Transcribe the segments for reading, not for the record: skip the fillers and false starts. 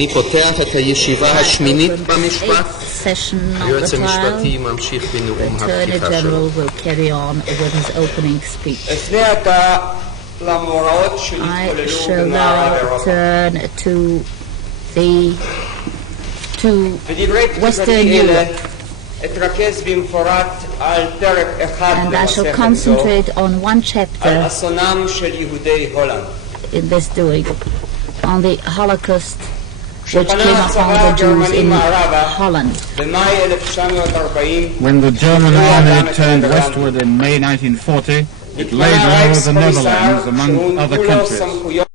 אני פותח את הישיבה השמינית במשפט. היועץ המשפטי ממשיך בנאום הפתיחה שלו. לפני עתה למאורעות שהתחוללו במערב אירופה. בדברי פתיחתי אלה אתרכז במפורט על פרק אחד במסכת זו, על אסונם של יהודי הולנד. On the Holocaust which came upon the Jews in Holland. When the German army turned westward in May 1940, it laid low the Netherlands among other countries.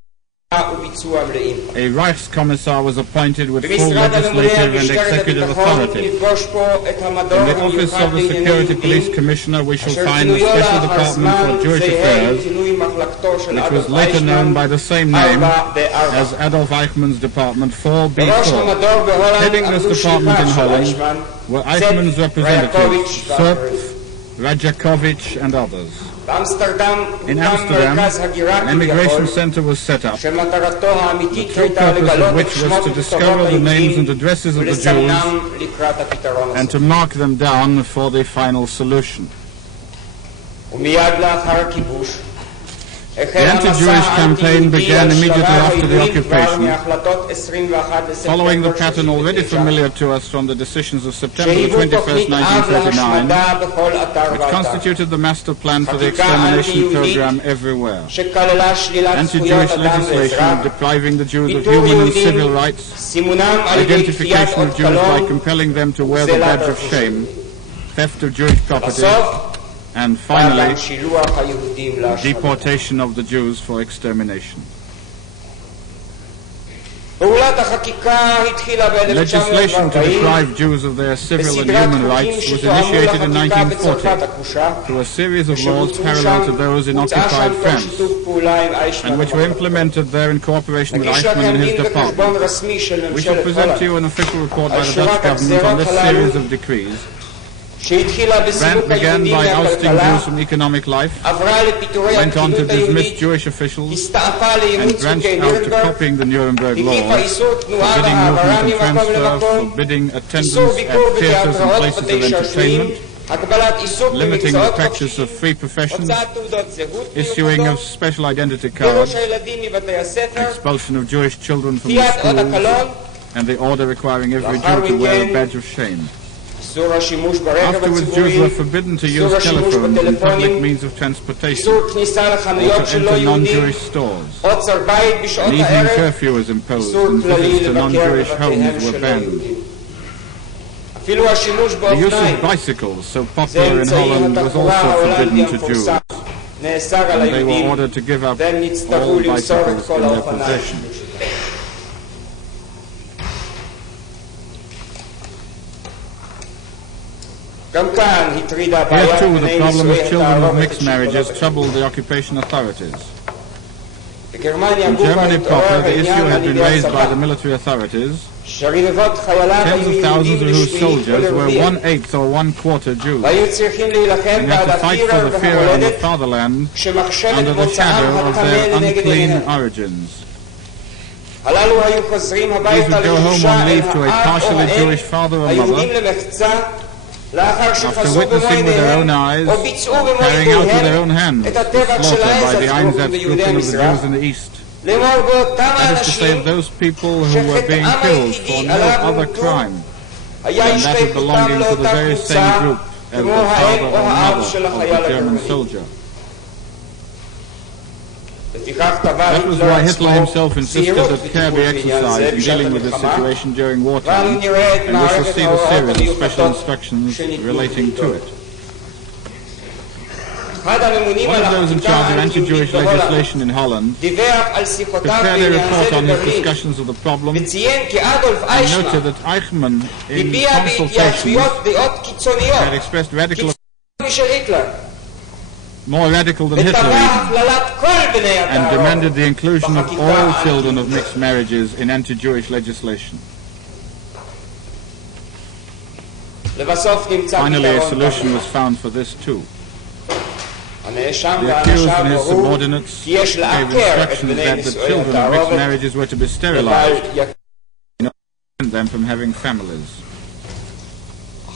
A Reichskommissar was appointed with full legislative and executive authority. In the office of the Security Police Commissioner we shall find the Special Department for Jewish Affairs, which was later known by the same name as Adolf Eichmann's Department 4B4. Heading this department in Holland were Eichmann's representatives, Serp, Rajakovic and others. In Amsterdam, an immigration center was set up, the true purpose of which was to discover the names and addresses of the Jews and to mark them down for the final solution. The anti-Jewish campaign began immediately after the occupation, following the pattern already familiar to us from the decisions of September 21st, 1939, which constituted the master plan for the extermination program everywhere. Anti-Jewish legislation depriving the Jews of human and civil rights, identification of Jews by compelling them to wear the badge of shame, theft of Jewish property, and finally, deportation of the Jews for extermination. Legislation to deprive Jews of their civil and human rights was initiated in 1940 through a series of laws parallel to those in occupied France, and which were implemented there in cooperation with Aeychmann and his department. We shall present to you an official report by the Dutch government on this series of decrees. Brandt began by ousting Jews from economic life, went on to dismiss Jewish officials, and branched out to copying the Nuremberg laws, forbidding movement and transfer, forbidding attendance at theatres and places of entertainment, limiting the practice of free professions, issuing of special identity cards, expulsion of Jewish children from the schools, and the order requiring every Jew to wear a badge of shame. Afterwards, Jews were forbidden to use telephones and public means of transportation, or to enter non-Jewish stores. An evening curfew was imposed, and visits to non-Jewish homes were banned. The use of bicycles, so popular in Holland, was also forbidden to Jews, and they were ordered to give up all bicycles in their possession. Here too the problem of children of mixed marriages troubled the occupation authorities. In Germany proper, the issue had been raised by the military authorities. Tens of thousands of whose soldiers were 1/8 or 1/4 Jews, and had to fight for the Führer and the fatherland under the shadow of their unclean origins. These would go home on leave to a partially Jewish father or mother, after witnessing with their own eyes, carrying out with their own hands, the slaughter by the Einsatzgruppen of the Jews in the East. That is to say, of those people who were being killed for no other crime than that of belonging to the very same group as the father or mother of the German soldier. That was why Hitler himself insisted that care be exercised in dealing with this situation during wartime, and we shall see the series of special instructions relating to it. One of those in charge of anti-Jewish legislation in Holland prepared a report on his discussions of the problem, and noted that Aeychmann, in consultations, had expressed radical more radical than Hitler even, and demanded the inclusion of all children of mixed marriages in anti-Jewish legislation. Finally, a solution was found for this too. The accused and his subordinates gave instructions that the children of mixed marriages were to be sterilized in order to prevent them from having families.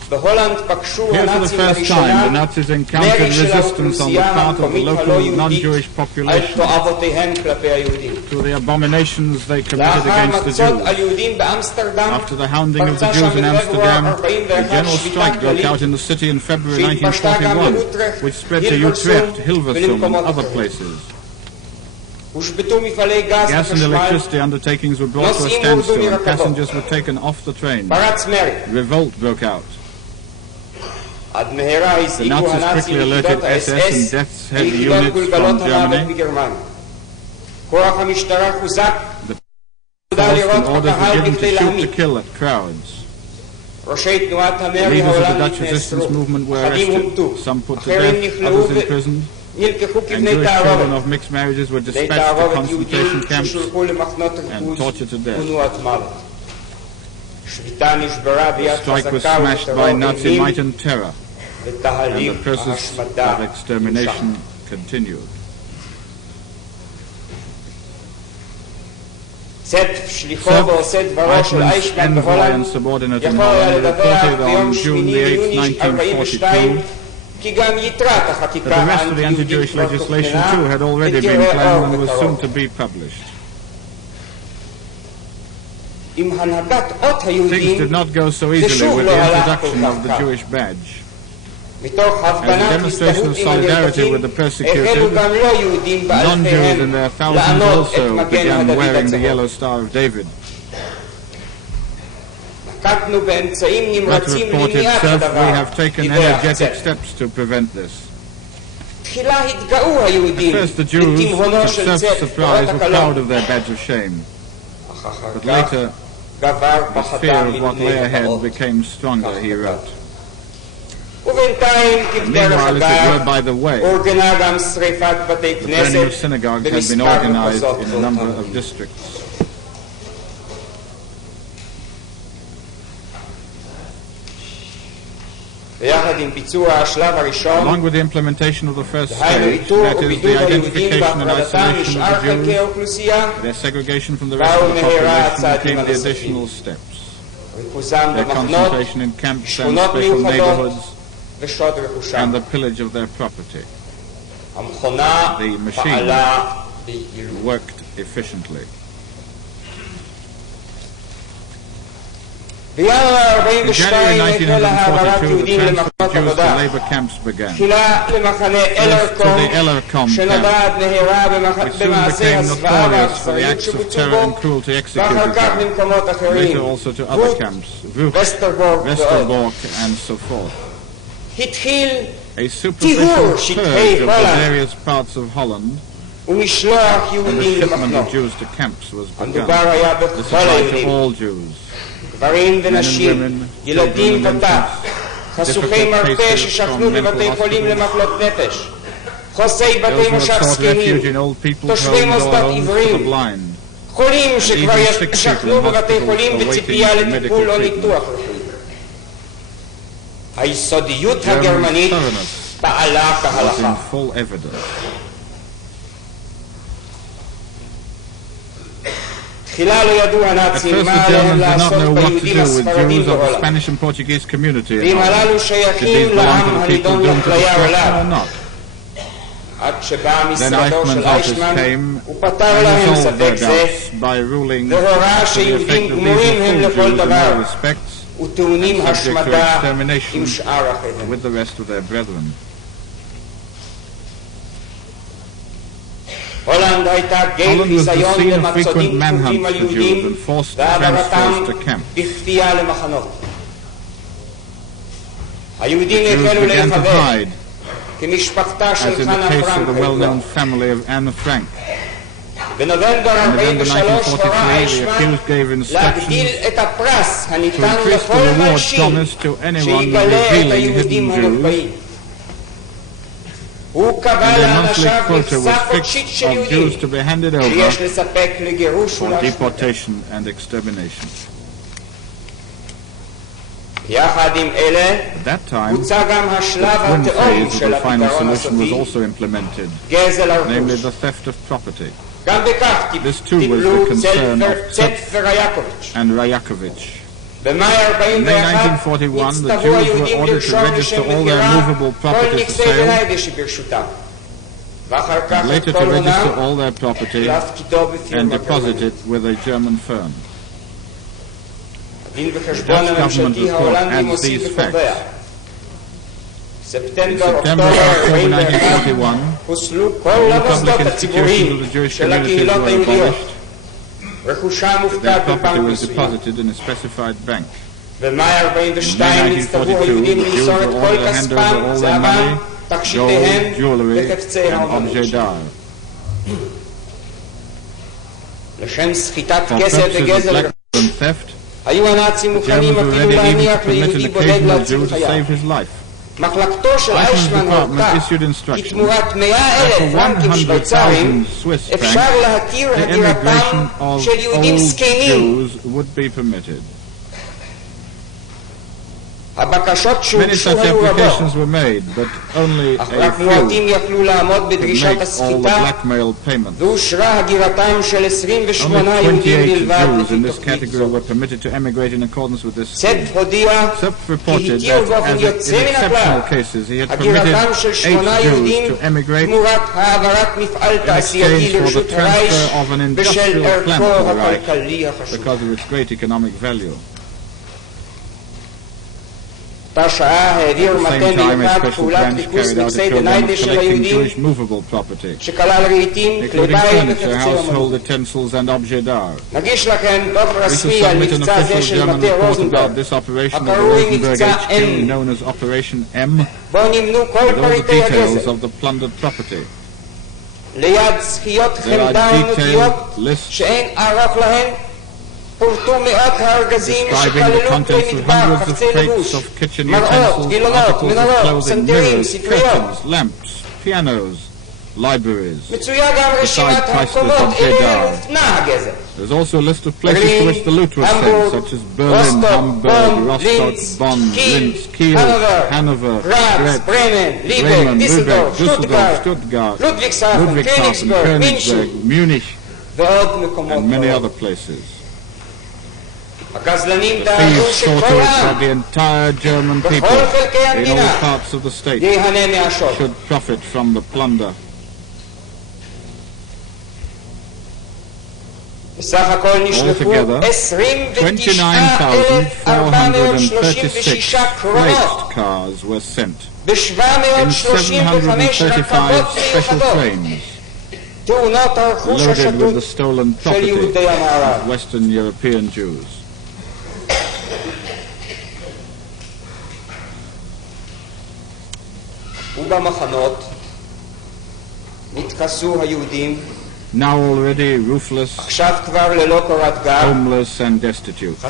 Here for the first time, the Nazis encountered resistance on the part of the local non-Jewish population to the abominations they committed against the Jews. After the hounding of the Jews in Amsterdam, a general strike broke out in the city in February 1941, which spread to Utrecht, Hilversum, and other places. Gas and electricity undertakings were brought to a standstill, and passengers were taken off the train. Revolt broke out. The Nazis quickly alerted SS and Death's Head units from Germany. The police and orders were given to shoot to kill at crowds. The leaders of the Dutch resistance movement were arrested, some put to death, others imprisoned, and Jewish children of mixed marriages were dispatched to concentration camps and tortured to death. The strike was smashed by Nazi might and terror, and the process of extermination continued. Aeychmann's envoy and subordinate in Holland reported on June the 8th, 1942, כי גם יתרת החקיקה האנטי-יהודית כבר תוכננה ותראה אור בקרוב. עם הנהגת אות היהודים זה שוב לא הלך כל כך קל. מתוך הפגנת הזדהות עם הנרדפים החלו גם לא יהודים באלפיהם לענוד את מגן הדוד הצהוב. נקטנו באמצעים נמרצים למניעת הדבר, דיבר החצר. תחילה התגאו היהודים בתימהונו של תורת הקלון, אך אחר כך גבר פחדם מפני הבאות. ובינתיים כבדרך אגב אורגנה גם שריפת בתי כנסת במספר מחוזות ואותנים. ויחד עם ביצוע השלב הראשון, דהיינו איתור ובידוד היהודים והפרדתם משאר חלקי האוכלוסייה, באו מהירה הצעדים הנוספים. ריכוזם במחנות, שכונות מיוחדות ושוד רכושם. המכונה פעלה ביעילות. בינואר 42 החלה העברת יהודים למחנות עבודה, תחילה למחנה אלרקום שנודע עד נהירה במעשי הזוועה והאכזריות שבוצעו בו, ואחר כך למקומות אחרים, רות, וסטרבורג ועוד. התחיל טיהור שטחי הולנד ומשלוח יהודים למחנות. המדובר היה בכל היהודים, גברים ונשים, ילדים וטף, חשוכי מרפא ששכנו בבתי חולים למחלות נפש, חוסי בתי מושב זקנים, תושבי מוסדות עיוורים, חולים שכבר שכנו בבתי חולים בציפייה לטיפול או ניתוח רפואי. היסודיות הגרמנית פעלה כהלכה. תחילה לא ידעו הנאצים מה עליהם לעשות ביהודים הספרדים בהולנד, ואם הללו שייכים לעם הנידון לאפליה או לא. עד שבא משרדו של אייכמן ופתר להם ספק זה, והוראה שיהודים גמורים הם לכל דבר וטעונים השמדה עם שאר אחיהם. הולנד הייתה גיא חיזיון למצודים כפופים על יהודים והעברתם בכפייה למחנות. היהודים החלו להיחבר כמשפחתה של חנה פרנק. בנובמבר 43 הורה אייכמן להגדיל את הפרס הניתן לכל מלשין שיגלה את היהודים הנפגעים. הוא קבע לאנשיו מכסה חודשית של יהודים שיש לספק לגירוש ולהשמדה. יחד עם אלה הוצע גם השלב התאום של הפתרון הסופי, גזל הרכוש. גם בכך טיפלו צט ורייקוביץ'. במאי 41 הצטוו היהודים לרשום לשם מכירה כל נכסי ונהגה שברשותם, ואחר כך את כל הונם להפקידו בפירמה גרמנית. הדין וחשבון הממשלתי ההולנדי מוסיף וקובע: ספטמבר-אוקטובר 41 חוסלו כל המוסדות הציבוריים של הקהילות היהודיות. רכושם מופקד בבנק מסוים. במאי 42 הצטוו היהודים למסור את כל כספם, צאבם, תכשיטיהם וחפצי האומנות. לשם סחיטת כסף וגזל רכוש היו הנאצים מוכנים אפילו להניח ליהודי בודד להציל חייו. מחלקתו של אייכמן הורתה כי תמורת 100,000 פרנקים שוויצריים אפשר להתיר הדירתם של יהודים זקנים. Many such applications were made, but only a few could make all the blackmail payments. Only 28 Jews in this category were permitted to emigrate in accordance with this scheme. Sepp reported that, as in exceptional cases, he had permitted 8 Jews to emigrate in exchange for the transfer of an industrial plant to the Reich because of its great economic value. At the same time, a special branch carried out a program of collecting Jewish movable property, including furniture, household utensils, and objets d'art. We shall submit an official German report about this operation of the Rosenberg HQ, known as Operation M, with all the details of the plundered property. There are detailed lists describing the contents of hundreds of crates of kitchen utensils, articles of clothing, mirrors, curtains, lamps, pianos, libraries, besides priceless objets d'art. There's also a list of places to which the loot was sent, such as Berlin, Hamburg, Rostock, Bonn, Linz, Kiel, Hanover, Graz, Bremen, Lübeck, Düsseldorf, Stuttgart, Ludwigshafen, Königsberg, Munich, and many other places. The thieves sought to that the entire German people in all parts of the state should profit from the plunder. Altogether, 29,436 freight cars were sent in 735 special trains loaded with the stolen property of Western European Jews. Now already roofless, homeless and destitute. The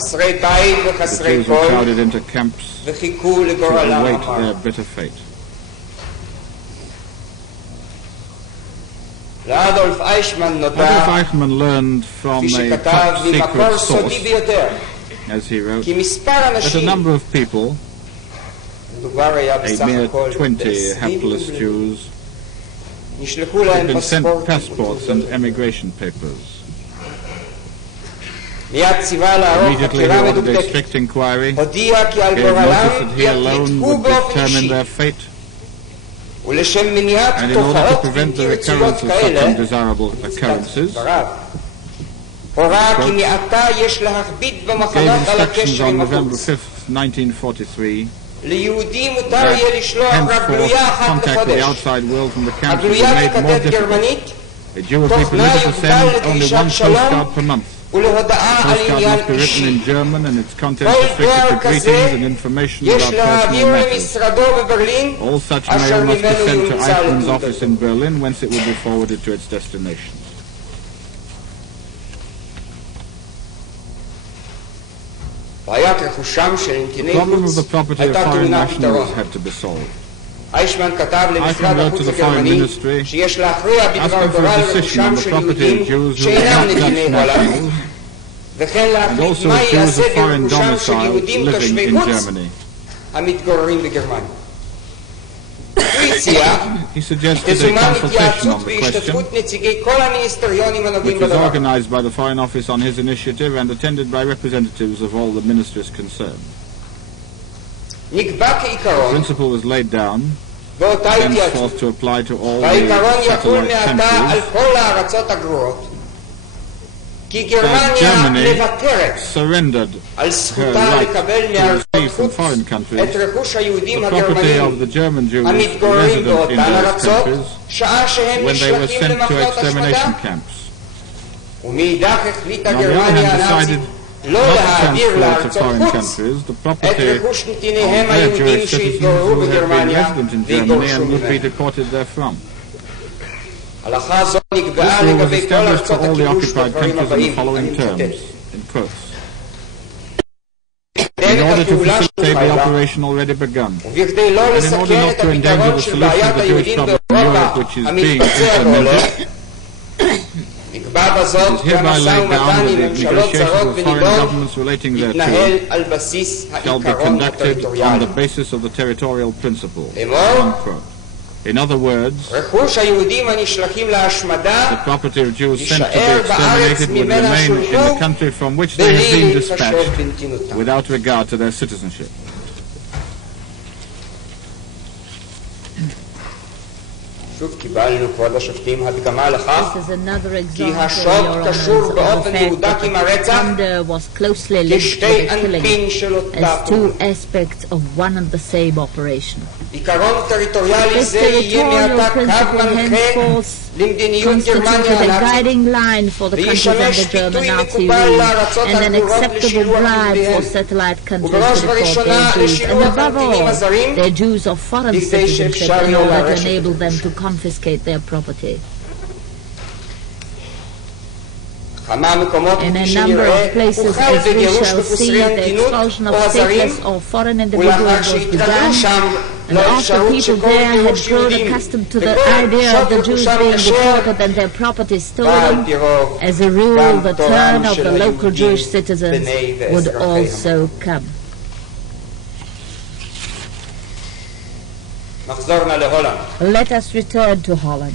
Jews were crowded into camps to await their bitter fate. Adolf Eichmann learned from a top secret source, as he wrote, that a number of people, a mere 20 hapless Jews, had been sent passports and emigration papers. Immediately he ordered a strict inquiry, gave notice that he alone would determine their fate, and in order to prevent the recurrence of such undesirable occurrences, gave instructions on November 5th, 1943, that henceforth contact with the outside world from the camps would be made more difficult. A Jew would be permitted to send only one postcard per month. The postcard must be written in German and its contents restricted to greetings and information about personal matters. All such mail must be sent to Eichmann's office in Berlin, whence it will be forwarded to its destination. The problem of the property of foreign nationals had to be solved. Eichmann wrote to the Foreign Ministry asking for a decision on the property of Jews who were not Dutch nationals and also of Jews of foreign domicile living in Germany. He suggested a consultation on the question, which was organized by the Foreign Office on his initiative and attended by representatives of all the ministries concerned. The principle was laid down, henceforth to apply to all the satellite countries, that Germany surrendered her right to receive from foreign countries the property of the German Jews resident in those countries when they were sent to extermination camps. On the other hand, decided not to transfer to foreign countries the property of their Jewish citizens who had been resident in Germany and would be deported therefrom. This rule was established for all the occupied countries in the following terms, in quotes. In order to facilitate the operation already begun, and in order not to endanger the solution of the Jewish problem in Europe which is being implemented, hereby laid down that the negotiations with foreign governments relating thereto shall be conducted on the basis of the territorial principle. Unquote. In other words, the property of Jews sent to be exterminated would remain in the country from which they have been dispatched without regard to their citizenship. שוב קיבלנו, כבוד השופטים, הדגמה לכך כי השוד קשור באופן מהודק עם הרצח כשתי אנפין של אותה פעולה. עיקרון טריטוריאלי זה יהיה מעתה קו מנחה למדיניות גרמניה הנאצית וישמש ביטוי מקובל לארצות הגרועות לשילוח יהודיהם ובראש ובראשונה לשילוח המדינים הזרים בכדי שאפשר יהיה לרשת. confiscate their property. In a number of places, as we shall see, the expulsion of stateless or foreign individuals was begun, and after people there had grown accustomed to the idea of the Jews being deported and their property stolen, as a rule, the turn of the local Jewish citizens would also come. Let us return to Holland.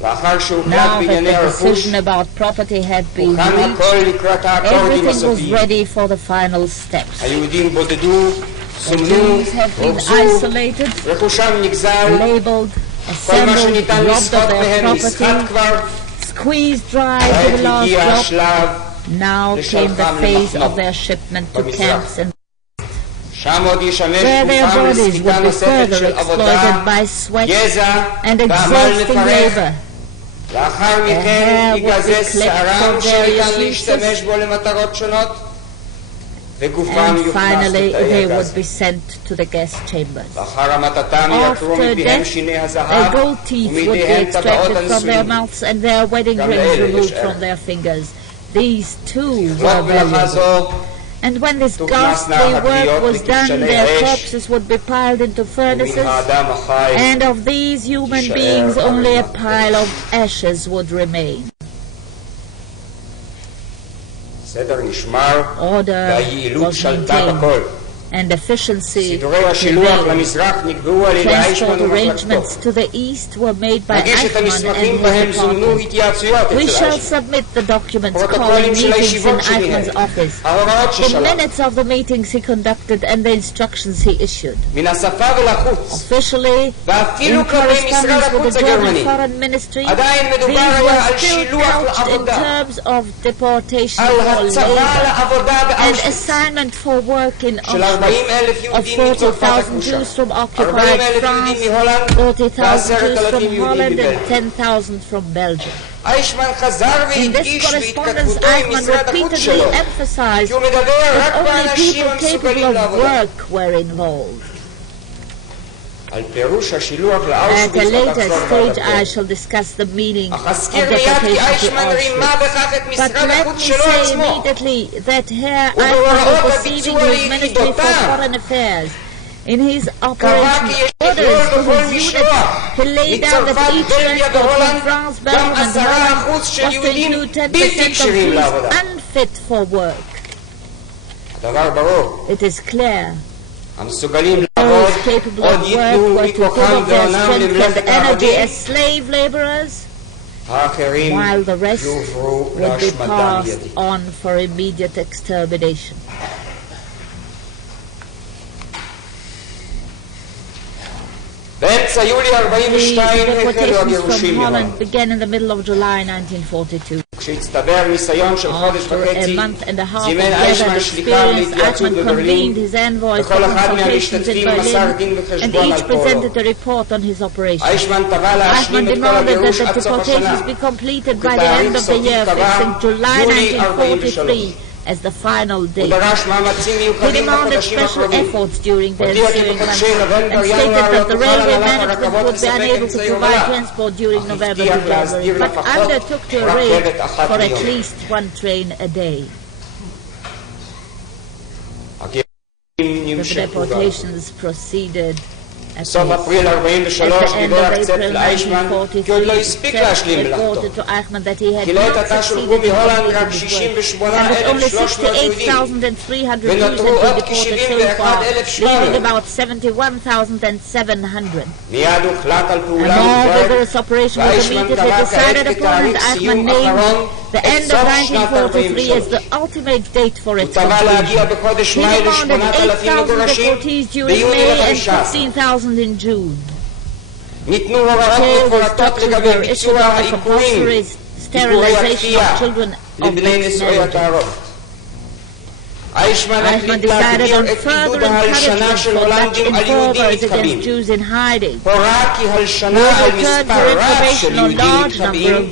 Now that the decision about property had been reached, everything was ready for the final steps. The Jews have been isolated, labeled, assembled, robbed of their property, squeezed dry to the last drop. Now came the phase of their shipment to camps and where their bodies would be further exploited by sweat and exhausting labor. Their hair would be clipped for various uses, and finally they would be sent to the gas chambers. After death, their gold teeth would be extracted from their mouths and their wedding rings removed from their fingers. These too were valuable. And when this ghastly work was done, their corpses would be piled into furnaces, and of these human beings only a pile of ashes would remain. Order was maintained, and efficiency prevailed. Transport arrangements to the east were made by Eijkman and his department. We shall submit the documents calling meetings in Eijkman's office, the minutes of the meetings he conducted and the instructions he issued. Officially, in correspondence with the German Foreign Ministry, these were still couched in terms of deportation for labor and assignment for work in Auschwitz. Of 40,000 Jews from occupied France, 40,000 Jews from Holland, and 10,000 from Belgium. In this correspondence, Eijkman repeatedly emphasized that only people capable of work were involved. At a later stage, I shall discuss the meaning of deportation to Auschwitz. But let me say immediately that Herr Eijkman was receiving his Ministry for Foreign Affairs. In his operation orders to his units, he laid down that each transport from France, Belgium and Holland was to include 10% of Jews unfit for work. It is clear. Those capable of work were to give up their strength and energy as slave laborers, while the rest would be passed on for immediate extermination. The deportations from Holland began in the middle of July 1942. After a month and a half of gathered experience, Eijkman convened his envoys for consultations in Berlin, and each presented a report on his operation. Eijkman demanded that the deportations be completed by the end of the year, fixing July 1943 as the final date. He demanded special efforts during the ensuing months and stated that the railway management would be unable to provide transport during November to February, but undertook to arrange for at least one train a day. The deportations proceeded בסוף אפריל 43 דיווח צפת לאייכמן כי עוד לא הספיק להשלים מלאכתו. כי לעת עתה שולחו מהולנד רק 68,300 יהודים ונותרו עוד כ-71,700. מיד הוחלט על פעולה מוגברת ואייכמן קבע כעת כתאריך סיום אחרון את סוף שנת 43. הוא טבע להגיע בחודש מאי ל8,000 מגורשים ביוני ל-15. ניתנו הוראות מפורטות לגבי ביצוע העיקורים, עיקורי הכפייה לבני נשואי התערובת. אייכמן החליט להגביר את עידוד ההלשנה של הולנדים על יהודים מתחבאים. הורה כי הלשנה על מספר רב של יהודים מתחבאים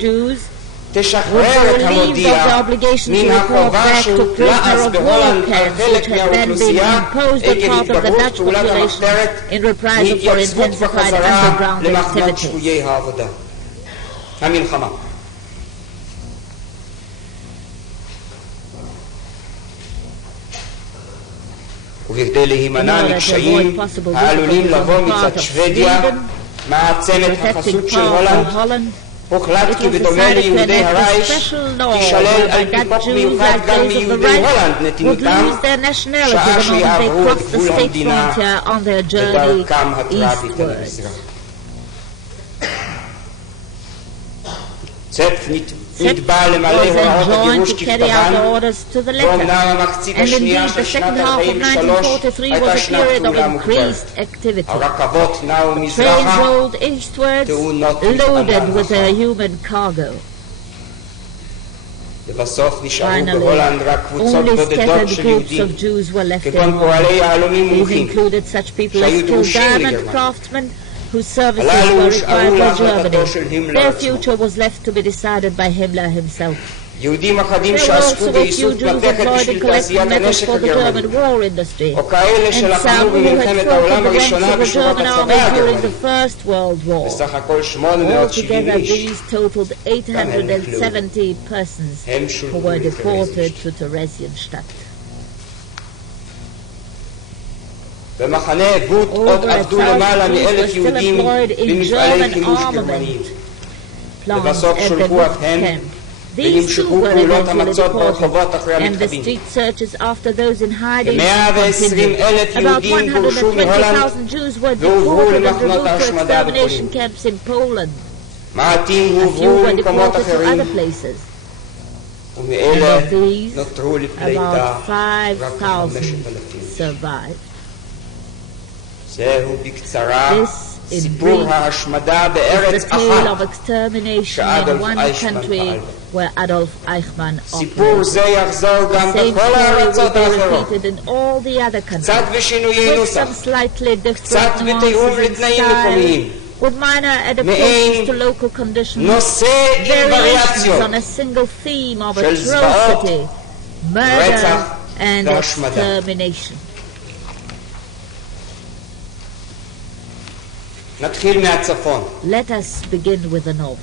תשחרר את המודיע מן החובה שהוטלה אז בהולנד על חלק מהאוכלוסייה עקב התגברות פעולת המחתרת מהתייצבות בחזרה למחנות שבויי העבודה. המלחמה. ובכדי להימנע מקשיים העלולים לבוא מצד שוודיה, מעצמת החסות של הולנד, הוחלט כי בדומה ליהודי הרייך תישלל על פי חוק מיוחד גם מיהודי הולנד נתינותם שעה שיעברו את גבול המדינה בדרכם הטראפית למזרח. צפת נתבע למלא הוראות הגירוש ככתבן, ואומנם המחצית השנייה של שנת 43 הייתה שנת פעולה מוגברת. הרכבות נעו מזרחה, תאונות מתחברות. לבסוף נשארו בהולנד רק קבוצות בודדות של יהודים, כגון פועלי יהלומים מומחים, שהיו דרושים לגרמניה. whose services were required by Germany. Their future was left to be decided by Himmler himself. יהודים אחדים שעסקו בעיסוק מתכת בשביל תעשיית הנשק הגרמני, או כאלה שלחמו במלחמת העולם הראשונה בשורות הצבא הגרמני. בסך הכל 870 איש, גם הם הם שולחו לטרזיינשטט. במחנה גוט עוד עבדו למעלה מ1,000 יהודים במפעלי חימוש גרמניים. לבסוף שולחו אף הם ונמשכו פעולות המצות ברחובות אחרי המתחבים. 120,000 יהודים גורשו מהולנד והובאו למחנות ההשמדה בפולין. מעטים הובאו למקומות אחרים, ומאלה נותרו לפליטה רק 5,000. זהו בקצרה סיפור ההשמדה בארץ אחת שאדולף אייכמן פעל. סיפור זה יחזור גם בכל הארצות האחרות, קצת בשינויי נוסח, קצת בתיאום לתנאים מקומיים, מעין נושא עם וריאציות של זוועות, רצח והשמדה. נתחיל מהצפון. Let us begin with the north.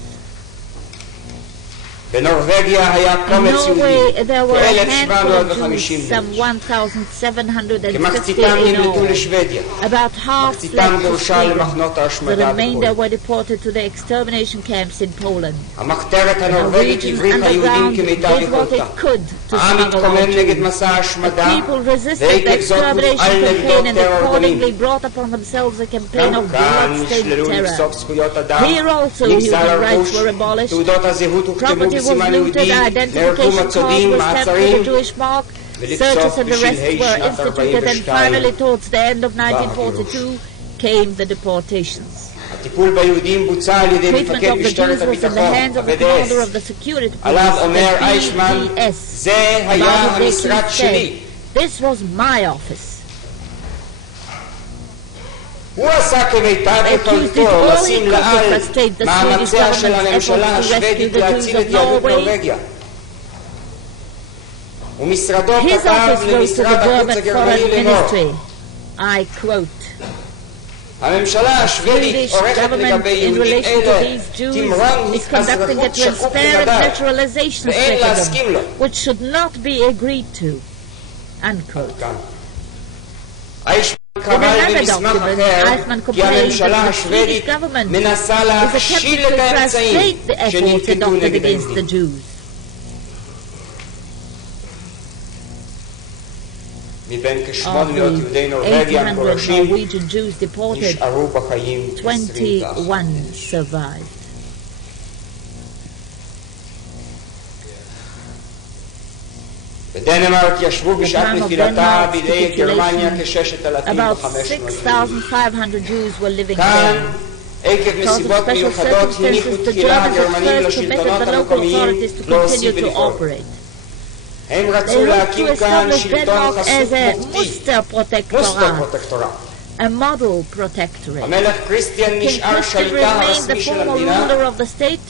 בנורווגיה היה קומץ יהודי, כ-1,750 כמחציתם נמלטו לשוודיה, מחציתם גורשה למחנות ההשמדה בפולין. המחתרת הנורווגית הבריחה יהודים כמיטב יכולתה. העם התקומם נגד מסע ההשמדה, ועקב זאת הופעל נגדו טרור דמים. גם כאן נשללו לבסוף זכויות אדם, נגזל הרכוש, תעודות הזהות הוכתמו בסימן יהודי, נערכו מצודים, מעצרים, ולבסוף בשלהי שנת 42 הטיפול ביהודים בוצע על ידי מפקד משטרת הביטחון, ה-BDS. עליו אומר אייכמן, זה היה המשרד שלי. הוא עשה כמיטב יכולתו לשים לעל מאמציה של הממשלה השוודית להציל את יהדות נורווגיה. ומשרדו כתב למשרד החוץ הגרמני לאמור, הממשלה השוודית עורכת לגבי יהודים אלה תמרון אזרחות שקוף למדי ואין להסכים לו. אייכמן In another document, Eijkman complains that the Swedish government is attempting to translate the efforts adopted against the Jews. Of the 800 Norwegian Jews deported, 21 survived. בדנמרק ישבו בשעת נפילתה בידי גרמניה about כ-6,500 Jews were living כאן, there. עקב נסיבות מיוחדות, הניחו תחילה הגרמנים לשלטונות המקומיים להוסיף ולפעול. הם רצו להקים כאן שלטון חסות מופתי, מוסטר-פרוטקטורט. A model protectorate. המלך קריסטיאן נשאר שליטה הרשמי של המדינה,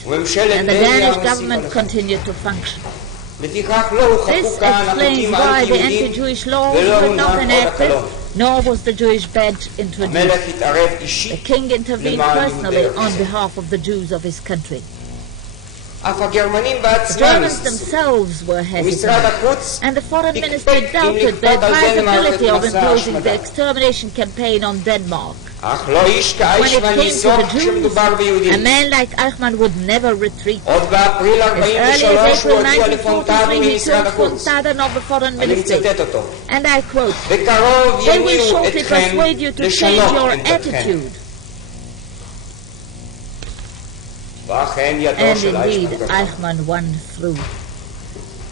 וממשלת דניה government continued to function. לפיכך לא הוחקו כאן החוקים האנטי-יהודיים ולא הונהג עוד הקלון. Nor was the Jewish badge introduced. המלך התערב The אישית king intervened למען personally יהודי on behalf of the Jews of his country. אף הגרמנים The בעצמם Germans themselves were ומשרד hesitant, החוץ and the foreign ministry הקפד אם doubted the לכפות על דנמרק advisability את of מסע imposing the ההשמדה. extermination campaign on Denmark. אך לא איש When כאייכמן it came to ניסוק the Jews, כשמדובר a ביהודים. man like Eichmann would never retreat. עוד באפריל As early 43 as הוא April הודיע לפונטאדו 1943, he ממשרד told החוץ. Fontaden of the foreign אני ministry, מצטט אותו. and I quote, בקרוב they will יניעו shortly אתכם persuade you to change לשנות your עמדתכם. attitude. ואכן ידו And של indeed, אייכמן גדול. Eichmann won through.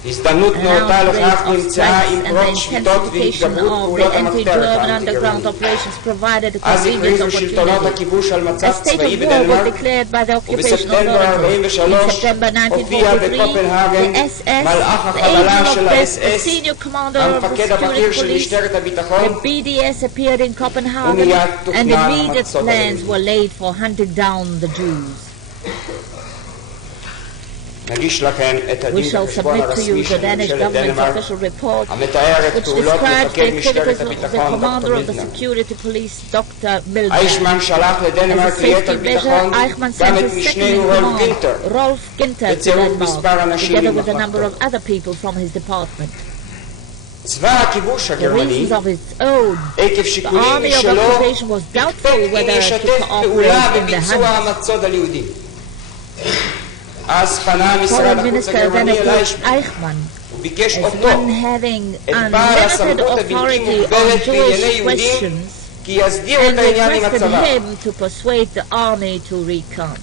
הזדמנות An נאותה לכך outbreak of נמצאה strikes עם and the פרוץ שביתות intensification והתגברות of the פעולות המחתרת anti-German underground האנטי-גרמנית. operations provided a אז convenient הכריזו שלטונות opportunity. הכיבוש על מצב A state צבאי of war was בדנמרק, declared by the occupation ובספטמבר authorities. In 43 September הופיע 1943, בקופנהגן the SS, מלאך the החבלה agent של of death, the ה-SS, senior commander of the המפקד הבכיר security של police, משטרת הביטחון, the BDS appeared in Copenhagen, ומיד and תוכנן immediate המצוד plans היהודי. were laid for hunting down the Jews. נגיש לכם את We הדין shall וחשבון submit to הרשמי you the של Danish ממשלת government's דנמרק, official report, המתאר את which פעולות describes מפקד the משטרת activities of the הביטחון commander דוקטור of the מילנר. security police, Dr. Milner. אייכמן שלח לדנמרק As a ליתר safety ביטחון measure, Eichmann גם sent את his second משנהו in רולף command, גינטר, Rolf Ginter, to בצירוף מספר Denmark, אנשים together with a number ממחלקתו. of other people from his department. צבא הכיבוש For הגרמני, reasons of its own, עקב the שיקולים army of משלו, occupation was doubtful הקפד אם whether to ישתף פעולה cooperate in the בביצוע hunt. המצוד על יהודים. אז פנה משרד Foreign החוץ minister then הגרמני אל approached אייכמן Eichmann וביקש as אותו, one having את בעל unlimited הסמכות הבלתי authority on מוגבלת בענייני Jewish יהודים, questions, כי יסדיר and את העניין עם requested הצבא. him to persuade the army to recant.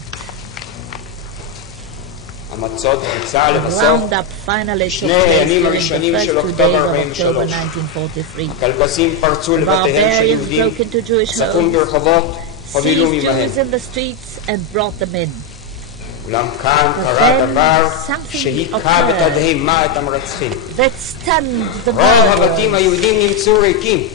המצוד ביצע The לבסוף roundup finally took שני place הימים during הראשונים the של first 2 אוקטובר days of October 43. 1943. הכלבסים פרצו לבתיהם של Barbarians יהודים, broke into Jewish צפו homes, ברחובות, הובילו seized ממהם. Jews in the streets and brought them in. אולם כאן קרה דבר שהיכה בתדהמה את המרצחים. That stunned the רוב הבתים murderers. היהודים נמצאו ריקים,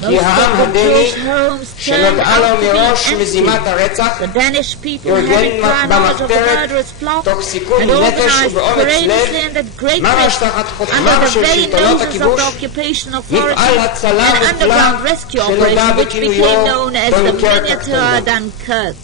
Most כי העם of the הדני Jewish homes turned שנודעה לו out to מראש be מזימת empty. הרצח, The Danish people ארגן having prior knowledge of the במחתרת murderous plot תוך סיכון and נפש organized ובאומץ courageously לב, and at great ממש risk תחת under חותמם the של very שלטונות noses of הכיבוש, the occupation מפעל authorities הצלה an נפלא underground rescue שנודע operation which בכינויו became known as the דונקרק miniature הקטנה. Dunkirk.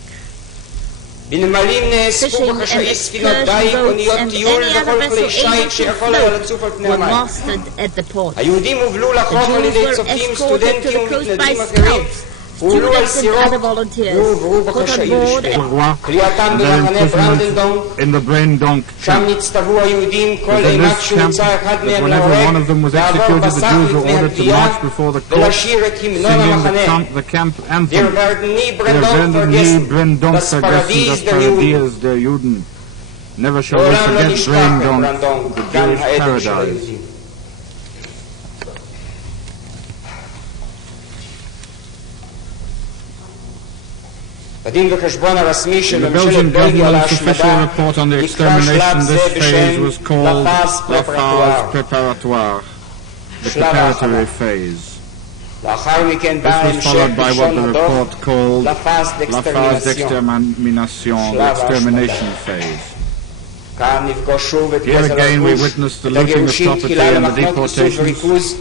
בנמלים נאספו Fishing בחשאי and ספינות excursion דיג, boats אוניות and טיול any other וכל כלי vessel שיט able to שיכול היה float לצוף על פני were המים. mastered at the port. היהודים הובלו לחוף The על Jews ידי were צופים, escorted to סטודנטים the coast by ומתנדבים אחרים, scouts, הועלו על students and סירות other volunteers, והועברו put on בחשאי board לשדה. כליאתם and their במחנה imprisonment ברנדנדונק, in the Braindonk שם camp. נצטוו היהודים כל Within אימת this camp, שהוצא אחד that מהם whenever one of them was לעבור executed, the בסך Jews were לפני ordered to הגבייה march before the court, ולשיר את המנון singing המחנה. the camp anthem. Wir werden nie Wir Brandon werden nie vergessen, Braindonk das vergessen, das Paradies der Juden. Paradies der Juden. Never shall we לעולם לא forget נשכח את Braindonk, ברנדונק, the גן Jewish העדן של paradise. היהודים. בדין וחשבון הרשמי In של the ממשלת Belgian בלגיה government's official להשמדה report on the נקרא שלב extermination, זה this phase בשם was called La La phase phase préparatoire, the שלב preparatory ההכנה. phase. לאחר מכן This בא was המשך followed by what בלשון the הדוח report called La phase La phase d'extermination. d'extermination, the extermination phase. כאן נפגוש שוב את Here גזל again we הרכוש, witnessed the את looting of הגירושים property תחילה and the למחנות איסוף deportations, וריכוז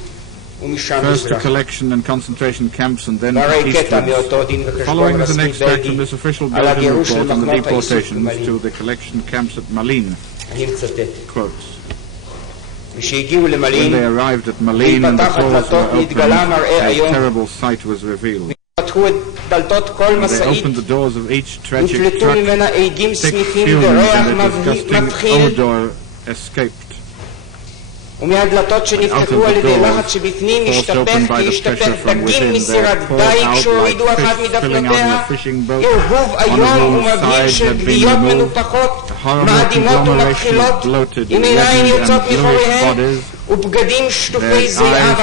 ומשם first to מזרח. collection and concentration camps and then והרי קטע eastwards. מאותו דין וחשבון Following is an רשמי extract from בלגי this official על Belgian הגירוש של report on the מחנות האיסוף deportations במלין. to the collection camps at Malines. אני מצטט. Quotes. When they arrived at Malin and the doors were opened, a terrible sight was revealed. When they opened the doors of each tragic truck, thick fumes and a disgusting odor escaped. And out of the doors, forced open by the pressure from within, there poured out like fish spilling out of a fishing boat. One of whose sides had been removed, a horrible conglomeration of bloated, reddened and bluish bodies, their eyes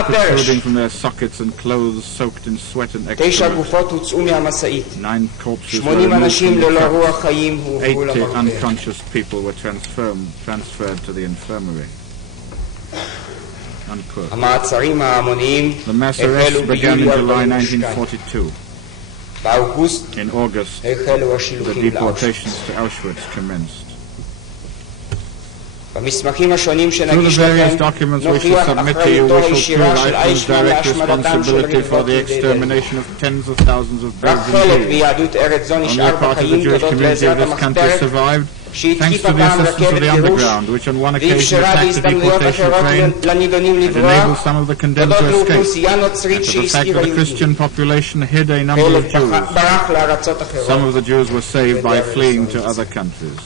protruding from their sockets and clothes soaked in sweat and excrement. 9 corpses were removed from the truck. 80 unconscious people were transferred to the infirmary. Unquote. The mass arrests began in July 1942. In August, the deportations to Auschwitz commenced. Through the various documents we shall submit to you, we shall prove Eichmann's direct responsibility for the extermination of tens of thousands of Belgian Jews. Only a part of the Jewish community of this country survived, thanks to the assistance of the underground, which on one occasion attacked the deportation train and enabled some of the condemned to escape, and to the fact that the Christian population hid a number of Jews. Some of the Jews were saved by fleeing to other countries.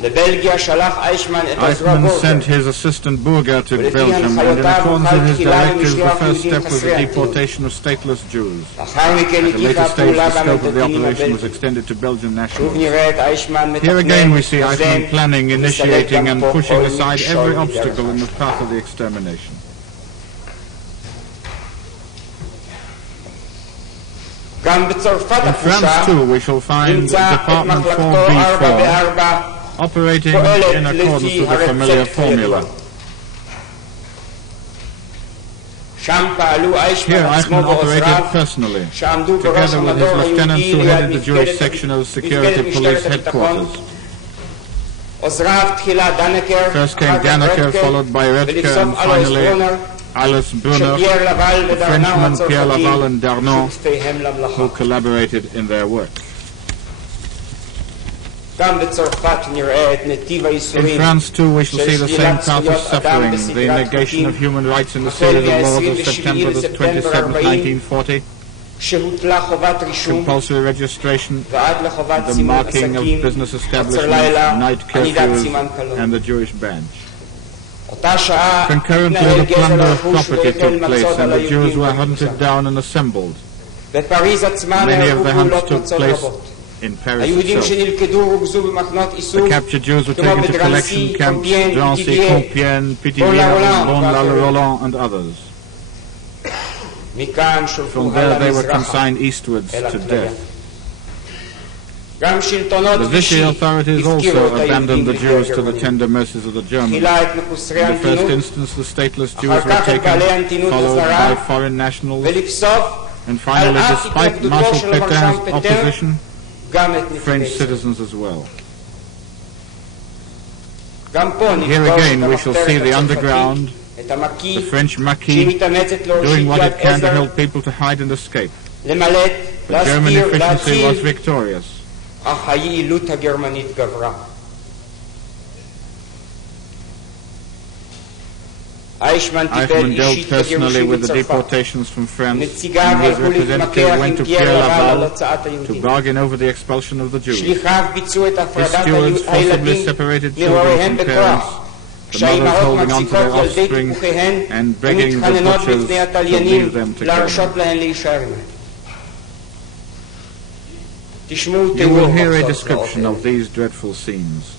Aייכman sent his assistant Bokir to Belgium, and in accordance with his directives, the first step was the deportation of stateless Jews. At a later stage, the scope of the operation was extended to Belgian nationals. Here again we see Aייכman planning, initiating, and pushing aside every obstacle in the path of the extermination. In France, too, we shall find Department 4B4 operating in accordance with the familiar formula. Here Aייchman operated personally, together with his lieutenants who headed the Jewish section of Security Police Headquarters. First came Dannecker, followed by Redke, and finally Alice Brunner, the Frenchmen Pierre Laval and Darnon, who collaborated in their work. In France, too, we shall see the same path of suffering, the negation of human rights in the series of laws of September 27, 1940, compulsory registration, the marking of business establishments, night curfews, and the Jewish badge. Concurrently, the plunder of property took place, and the Jews were hunted down and assembled. Many of the hunts took place in Paris itself. The captured Jews were taken to collection camps, Drancy, Compiègne, Pithiviers, Bon-la-le-Roland, and others. From there they were consigned eastwards to death. The Vichy authorities also abandoned the Jews to the tender mercies of the Germans. In the first instance, the stateless Jews were taken, followed by foreign nationals, and finally, despite Marshal Pétain's opposition, French citizens as well. Here again we shall see the underground, the French Maquis, doing what it can to help people to hide and escape. But German efficiency was victorious. Aייchman dealt personally with the deportations from France, and his representative went to Pierre Laval to bargain over the expulsion of the Jews. His stewards forcibly separated children from parents, the mothers holding on to their offspring and begging the butchers to leave them together. You will hear a description of these dreadful scenes.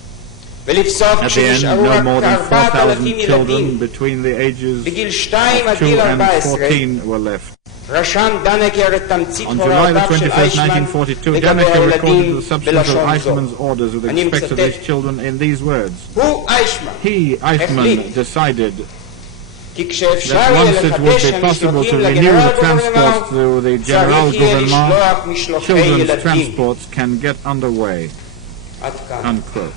At the end, no more than 4,000 children between the ages of 2 and 14 were left. On July the 21st, 1942, Dannecker recorded the substance of Aייchman's orders with respect to these children in these words. He, Aייchman, decided that once it would be possible to renew the transports through the General Gouvernement, children's transports can get underway. Unquote.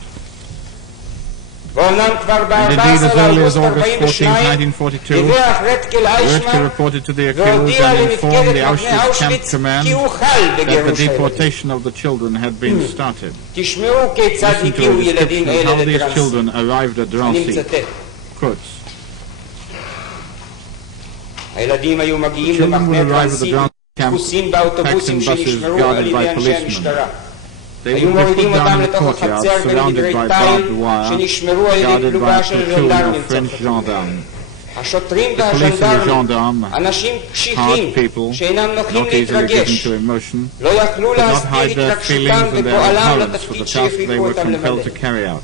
And indeed, as early as August 14, 1942, Röttger reported to the accused and informed the Auschwitz camp command that the deportation of the children had been started. Listen to a description of how these children arrived at Drancy. Quotes. The children would arrive at the Drancy camp packed in buses guarded by policemen. They would be put down in the courtyard, surrounded by barbed wire, guarded by a platoon of French gendarmes. The police and the gendarmes, hard people, not easily given to emotion, could not hide their feelings and their abhorrence for the task they were compelled to carry out.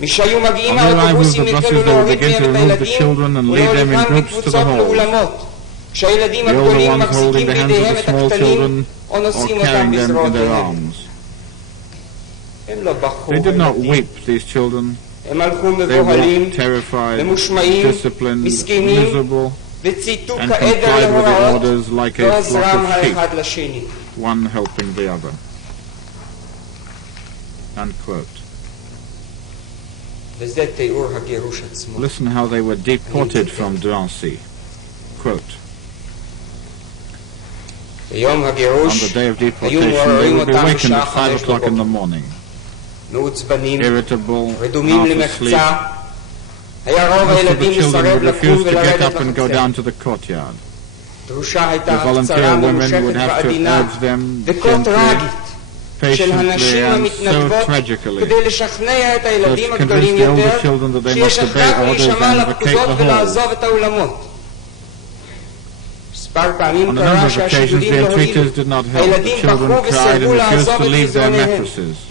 On the arrival of the buses, they would begin to remove the children and lead them in groups to the halls. The older ones holding the hands of the small children or carrying them in their arms. They did not weep, these children. They walked terrified, disciplined, miserable, and complied with the orders like a flock of sheep, one helping the other. Unquote. Listen how they were deported from Drancy. Quote. On the day of deportation, they would be wakened at 5 o'clock in the morning. Irritable, half asleep. Most of the children would refuse to get up and go down to the courtyard. The volunteer women would have to urge them gently, patiently, and so tragically, so to convince the older children that they must obey orders and vacate the hall. On a number of occasions, the entreaters did not help. The children cried and refused to leave their mattresses.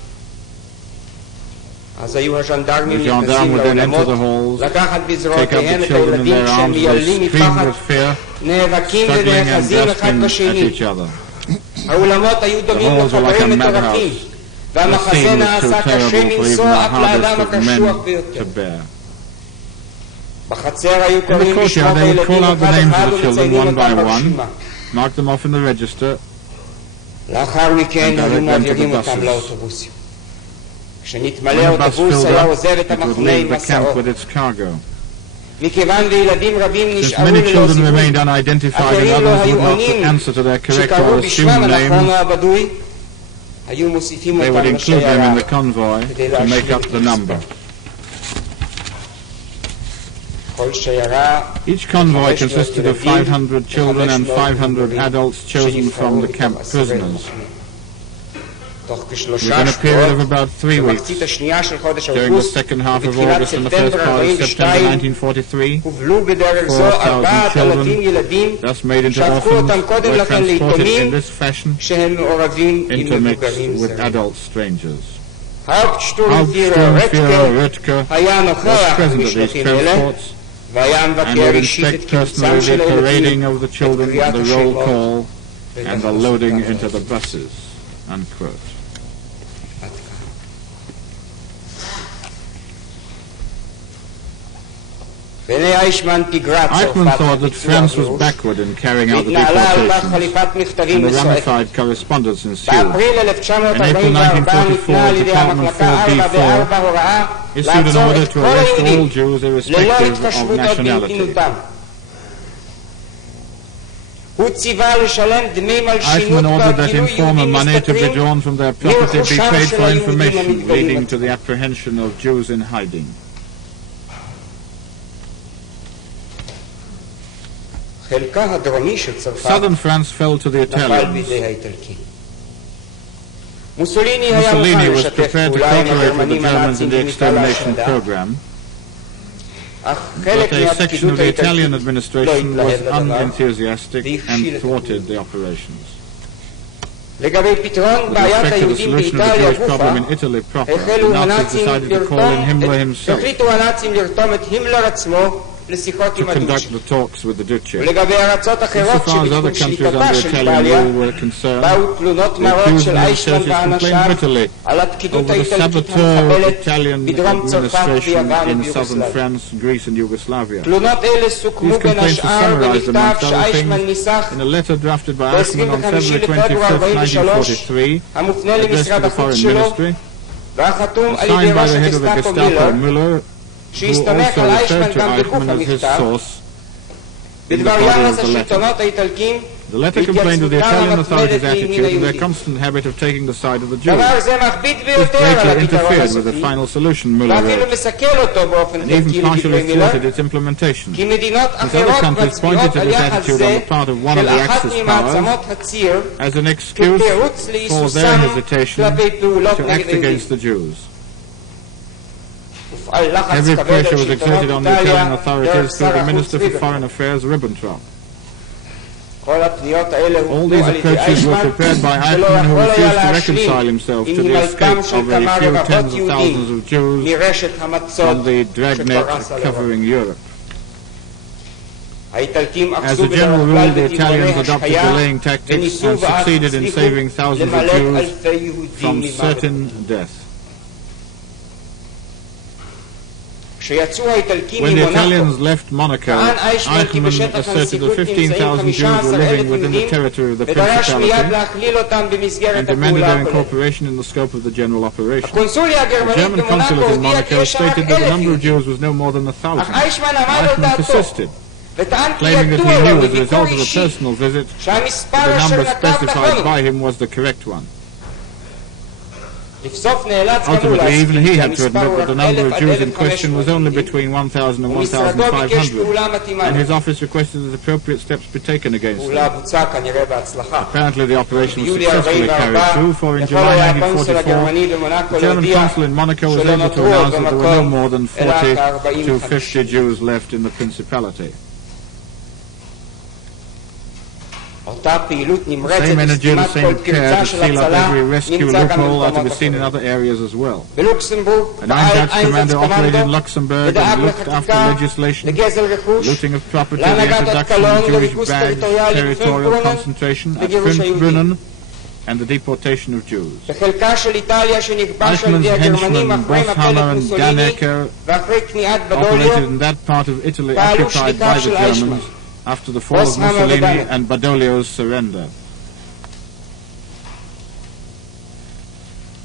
The gendarme would then enter the halls, take up the children in their arms, they screamed with fear, struggling and grasping at each other. The halls were like a madhouse. The scene was too terrible for even the hardest of men to bear. In the courtyard, they would call out the names of the children one by one, mark them off in the register, and direct them to the buses. When the bus filled up, it would leave the camp with its cargo. Since many children remained unidentified and others would not answer to their correct or assumed names, they would include them in the convoy to make up the number. Each convoy consisted of 500 children and 500 adults chosen from the camp prisoners. Within a period of about 3 weeks, during the second half of August and the first part of September 1943, 4,000 children, thus made into orphans, were transported in this fashion, intermixed with adult strangers. Hauptsturmführer Röttger was present at these transports and would inspect personally the parading of the children, the roll call, and the loading into the buses. Unquote. Aייכman thought that France was backward in carrying out the deportations, and a ramified correspondence ensued. In April 1944, Department 4B4 issued an order to arrest all Jews irrespective of nationality. Aייכman ordered that informer money to be drawn from their property be paid for information leading to the apprehension of Jews in hiding. Southern France fell to the Italians. Mussolini was prepared to cooperate with the Germans in the extermination program, but a section of the Italian administration was unenthusiastic and thwarted the operations. With respect to the solution of the Jewish problem in Italy proper, the Nazis decided to call in Himmler himself to conduct the talks with the Duce. Insofar as other countries under Italian rule were concerned, the accused and associates complained bitterly over the saboteur Italian administration in southern France, Greece and Yugoslavia. These complaints are summarized amongst other things in a letter drafted by Aייכman on February 25, 1943, addressed to the Foreign Ministry, and signed by the head of the Gestapo, Müller, who also referred to Eichmann as his source in the body of the letter. The letter complained of the Italian authorities' attitude and their constant habit of taking the side of the Jews. This greatly interfered with the final solution, Müller wrote, and even partially thwarted its implementation. Since other countries pointed to this attitude on the part of one of the Axis powers as an excuse for their hesitation to act against the Jews. Heavy pressure was exerted on the Italian authorities through the Minister for Foreign Affairs, Ribbentrop. All these approaches were prepared by Eichmann, who refused to reconcile himself to the escape of a few tens of thousands of Jews from the dragnet covering Europe. As a general rule, the Italians adopted delaying tactics and succeeded in saving thousands of Jews from certain death. When the Italians left Monaco, Eichmann asserted that 15,000 Jews were living within the territory of the Principality and demanded their incorporation in the scope of the general operation. The German consulate in Monaco stated that the number of Jews was no more than 1,000. Eichmann persisted, claiming that he knew as a result of a personal visit that the number specified by him was the correct one. Ultimately, even he had to admit that the number of Jews in question was only between 1,000 and 1,500, and his office requested that appropriate steps be taken against them. Apparently the operation was successfully carried through, for in July 1944, the German consul in Monaco was able to announce that there were no more than 40 to 50 Jews left in the Principality. The same energy and the same care to seal up every rescue loophole are to be seen in other areas as well. An Einsatzkommando commander operated in Luxembourg and looked after legislation, looting of property, the introduction of Jewish bags, territorial concentration at Brunnen, and the deportation of Jews. Eichmann's henchmen, Bosshammer and Dannecker, operated in that part of Italy occupied by the Germans after the fall of Mussolini and Badoglio's surrender.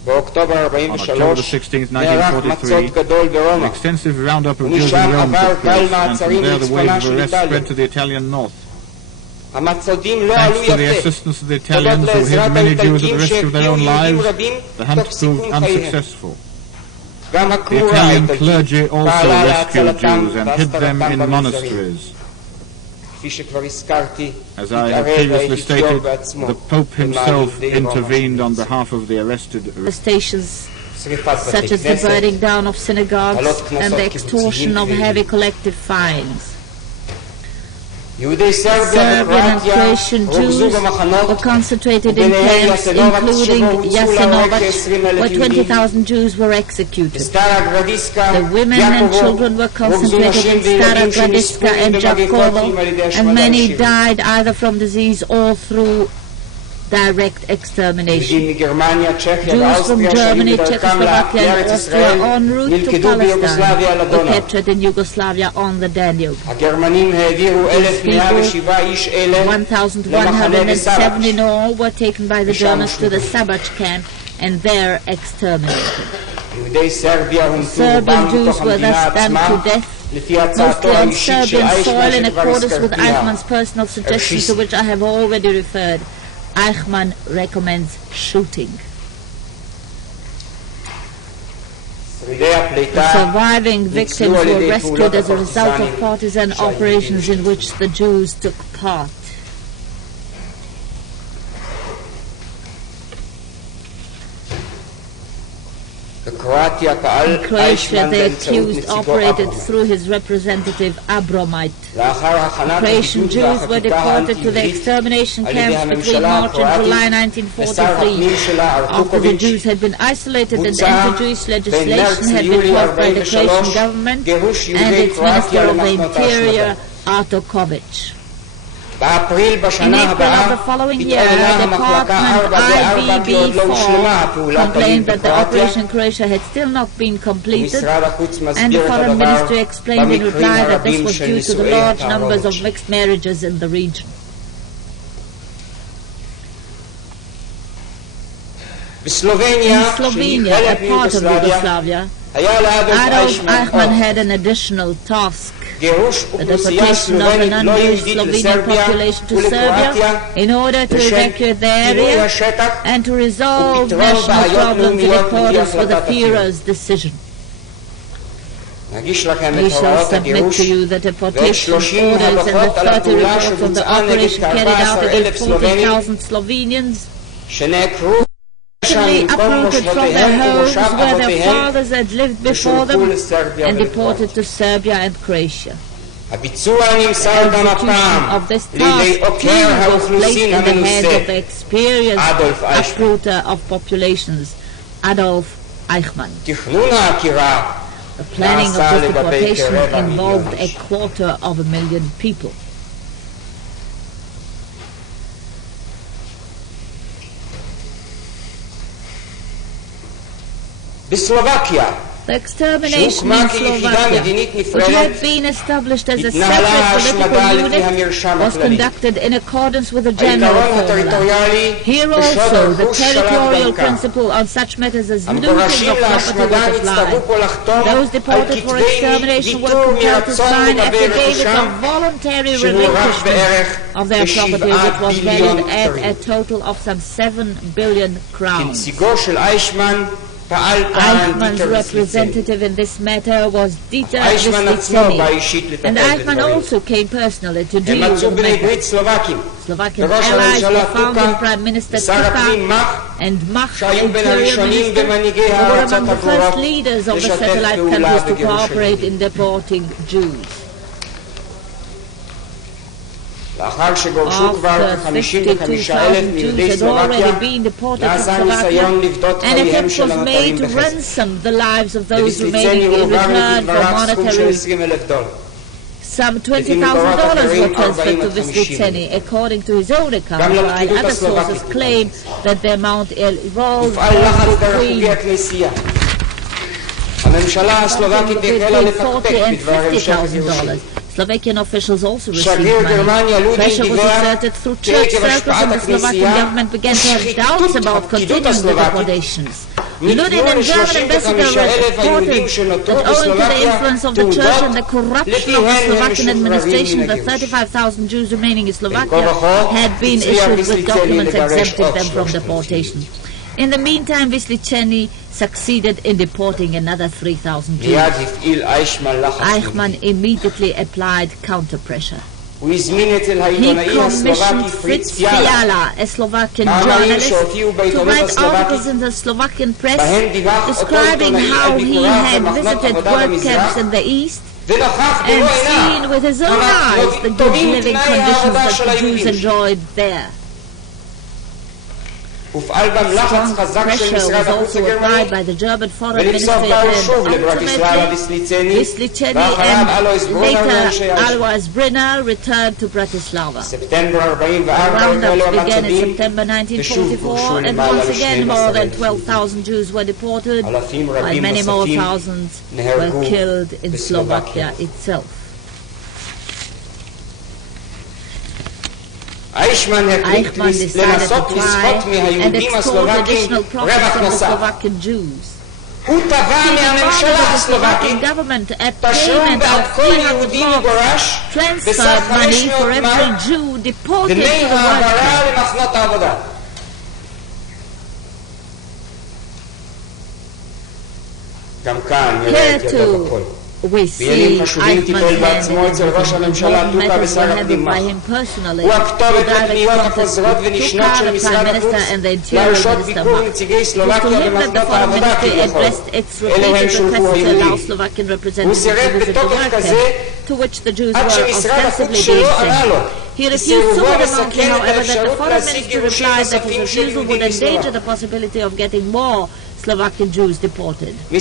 On October 16, 1943, an extensive roundup of Jews in Rome took place, and from there the wave of arrests spread to the Italian north. Thanks to the assistance of the Italians, who hid many Jews at the risk of their own lives, the hunt proved unsuccessful. The Italian clergy also rescued Jews and hid them in monasteries. As I have previously stated, the Pope himself intervened on behalf of the arrested. Stations such as the burning down of synagogues and the extortion of heavy collective fines. Serbian and Croatian Jews were concentrated in camps, including Jasenovac, where 20,000 Jews were executed. The women and children were concentrated in Stara Gradiska and Đakovo, and many died either from disease or through direct extermination. Jews from Germany, Czechoslovakia and Austria en route to Palestine were captured in Yugoslavia on the Danube. These people, 1,107 in all, were taken by the Germans to the Sabac camp and there exterminated. Serbian Jews were thus done to death, mostly on Serbian soil in accordance with Eichmann's personal suggestions to which I have already referred. Eichmann recommends shooting. The surviving victims were rescued as a result of partisan operations in which the Jews took part. In Croatia, the accused operated through his representative Abromite. The Croatian Jews were deported to the extermination camps between March and July 1943. After the Jews had been isolated and anti-Jewish legislation had been passed by the Croatian government and its Minister of the Interior, Arto Kovic. In April of the following year, the department IBB4 complained that the operation in Croatia had still not been completed, and the Foreign Ministry explained in reply that this was due to the large numbers of mixed marriages in the region. In Slovenia, a part of Yugoslavia, Adolf Eichmann had an additional task, the deportation of an unused Slovenian population to Serbia in order to evacuate the area and to resolve national problems in accordance with the Führer's decision. We shall submit to you the deportation orders and the 30 reports of the operation carried out against 40,000 Slovenians uprooted from their homes where their fathers had lived before them and deported to Serbia and Croatia. The execution of this task was placed in the hands of the experienced uprooter of populations, Adolf Eichmann. The planning of this deportation involved 250,000 people. The extermination in Slovakia, which had been established as a separate political unit, was conducted in accordance with the general formula. Here also, the territorial principle on such matters as looting of property was applied. Those deported for extermination were compelled to sign affidavits of voluntary relinquishment of their property, which was valued at a total of some 7 billion crowns. Eichmann's representative in this matter was Dieter Wisliceni, and Eichmann also came personally to deal with the matter. Slovakian allies were found in Prime Minister Tuka and Mach, Interior Minister, who were among the first leaders of the satellite countries to cooperate in deporting Jews. After 52,000 Jews had already been deported to Slovakia, an attempt was made to ransom the lives of those remaining in return for monetary. Some $20,000 were transferred to Wisliceni, according to his own account, while other sources claim that the amount involved was between $40,000 and $50,000. Slovakian officials also received money. Pressure was exerted through church circles, and the Slovakian government began to have doubts about continuing the deportations. Ludin and German ambassador reported that owing to the influence of the church and the corruption of the Slovakian administration, the 35,000 Jews remaining in Slovakia had been issued with documents exempting them from deportation. In the meantime, Wisliceni succeeded in deporting another 3,000 Jews. Eichmann immediately applied counter-pressure. He commissioned Fritz Fiala, a Slovakian journalist, to write articles in the Slovakian press describing how he had visited work camps in the East and seen with his own eyes the good living conditions that the Jews enjoyed there. Strong pressure was also applied by the German Foreign Ministry, and ultimately Wisliceni and later Alois Brinner returned to Bratislava. The roundups began in September 1944, and once again more than 12,000 Jews were deported, while many more thousands were killed in Slovakia itself. Eichmann decided to try and extort additional profits from the Slovakian Jews. He demanded of the Slovakian government a payment of 300 marks, transferred money for every Jew deported to the work camp. Here too, we see Eichmann's hand in important matters were handled by him personally. The direct contact with Tuka, the Prime Minister, and the Interior Minister Mach. It was to him that the Foreign Ministry addressed its repeated request to allow Slovakian representatives to visit the work camp, to which the Jews were ostensibly being sent. He refused so adamantly, however, that the Foreign Ministry replied that his refusal would endanger the possibility of getting more Slovakian Jews deported. The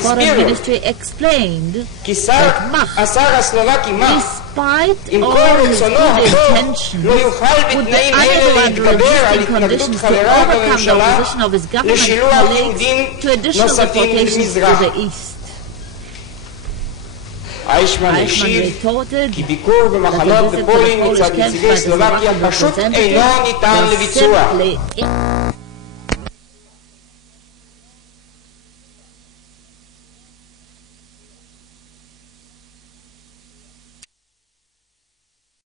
Foreign Ministry explained that Mach, despite all his good intentions, would be unable under existing conditions to overcome the opposition of his government colleagues to additional deportations to the East. Eichmann retorted that the visit to the Polish camps by the Slovakian representative was simply